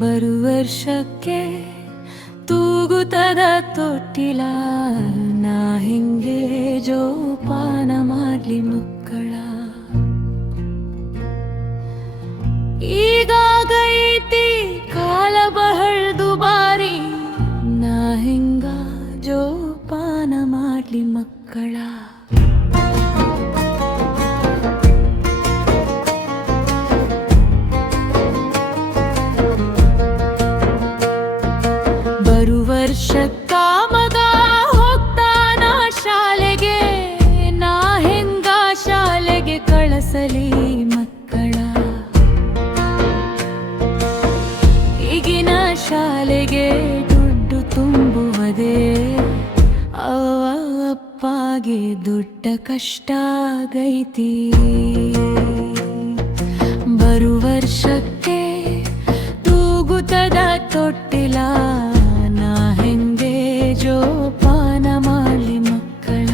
ಬರುವರ್ಷಕ್ಕೆ ತೂಗುತ್ತದ ತೊಟ್ಟಿಲ ನಾ ಹಿಂಗೆ ಜೋಪಾನ ಮಾಡ್ಲಿ ಮಕ್ಕಳ. ಈಗಾಗೈತಿ ಕಾಲ ಬಹಳ ದುಬಾರಿ, ನಾ ಹಿಂಗ ಜೋಪಾನ ಮಾಡ್ಲಿ ಮಕ್ಕಳ. ಬರುವರ್ಷಕ್ಕ ಮಗ ಹೋಗ್ತಾನ ಶಾಲೆಗೆ, ನಾ ಹೆಂಗ ಶಾಲೆಗೆ ಕಳಿಸಲಿ ಮಕ್ಕಳ. ಈಗಿನ ಶಾಲೆಗೆ ದುಡ್ಡು ತುಂಬುವುದೇ ಅಪ್ಪಗೆ ದೊಡ್ಡ ಕಷ್ಟ ಆಗೈತಿ. ಬರುವರ್ಷಕ್ಕೆ ತೂಗುತ್ತದ ತೊಟ್ಟಿಲ ನಾ ಹೆಂಗೆ ಜೋಪಾನ ಮಾಡ್ಲಿ ಮಕ್ಕಳ.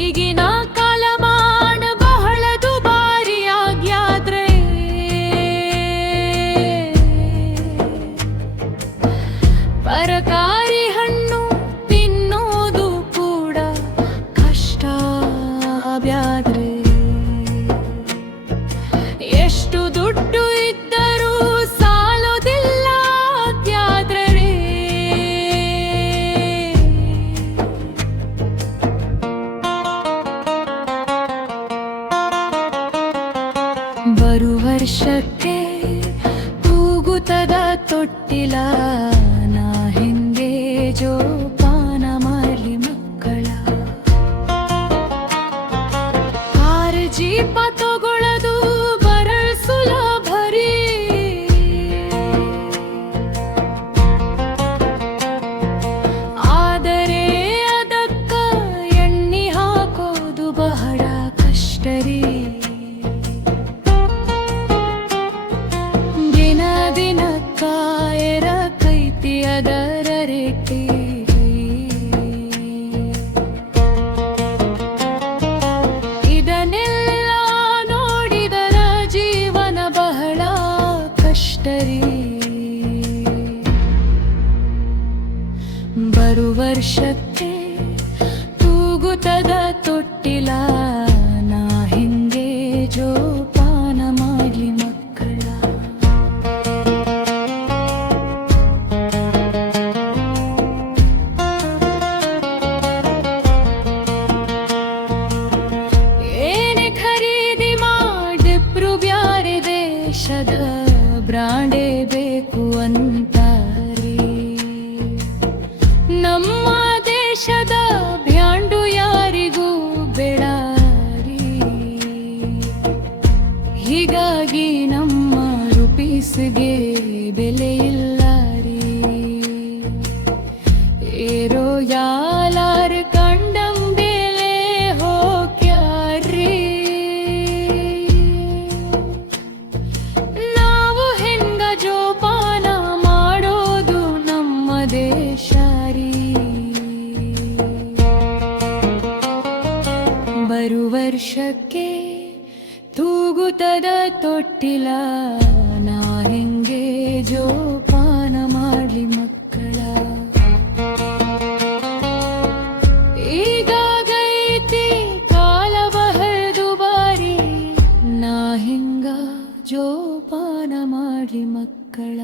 ಈಗಿನ ಕಾಲಮಾನ ಬಹಳ ದುಬಾರಿ ಆಗ್ಯಾದ್ರೆ, ತರಕಾರಿ ಹಣ್ಣು ತಿನ್ನೋದು ಕೂಡ ಕಷ್ಟ ಬ್ಯಾದ್ರೆ. ಎಷ್ಟು ದುಡ್ಡು ಇದ್ದರೂ ಸಾಲೋದಿಲ್ಲ ಅತ್ಯಾದ್ರೆ. ಬರುವರ್ಷಕ್ಕೆ ತೂಗುತ್ತದ ತೊಟ್ಟಿಲ ನಾ ಹಿಂಗೆ ಜೋಪಾನ ಮಾಡ್ಲಿ ಮಕ್ಕಳ. ಕಾರ್ ಜೀಪ ತಗೊಳ್ಳೋದು ಬರಳ ಸುಲಭರಿ, ಆದರೆ ಅದಕ್ಕ ಎಣ್ಣೆ ಹಾಕೋದು ಬಹಳ ಕಷ್ಟರಿ. ದಿನ ದಿನಕ್ಕ ಏರಕೈತಿ ಅದರ ರೇಟಿ. ಇದನ್ನೆಲ್ಲ ನೋಡಿದರ ಜೀವನ ಬಹಳ ಕಷ್ಟರಿ. ಬರುವರ್ಷಕ್ಕೆ ತೂಗುತ್ತದ ತೊಟ್ಟಿಲ ನಾ ಹಿಂಗೆ ಜೋಪಾನ ಮಾಡ್ಲಿ ಮಕ್ಕಳ. ಏನೇ ಖರೀದಿ ಮಾಡಿಬ್ರು ಬ್ಯಾರೆ ದೇಶದ ಬ್ರಾಂಡೇ ಬೇಕು ಅಂತಾರಿ. ನಮ್ಮ ದೇಶದ ಬ್ರ್ಯಾಂಡು ಯಾರಿಗೂ ಬೇಡಾರಿ. ಹೀಗಾಗಿ ನಮ್ಮ ರುಪೀಸ್ಗೆ ಬೆಲೆ ಇಲ್ಲ ರೀ. ಏರೋ ಯಾಲಾರ ಕಂಡಂ ಬೆಲೆ ಹೋಗ್ಯಾರಿ. ನಾವು ಹೆಂಗ ಜೋಪಾನ ಮಾಡೋದು ನಮ್ಮ ದೇಶ ರೀ. ಬರುವರ್ಷಕ್ಕೆ ತೂಗುತ್ತದ ತೊಟ್ಟಿಲ ನಾ ಹೆಂಗೆ ಜೋಪಾನ ಮಾಡ್ಲಿ ಮಕ್ಕಳ. ಈಗಾಗೈತಿ ಕಾಲ ಬಹಳ ದುಬಾರಿ, ನಾ ಹೆಂಗ ಜೋಪಾನ ಮಾಡ್ಲಿ ಮಕ್ಕಳ.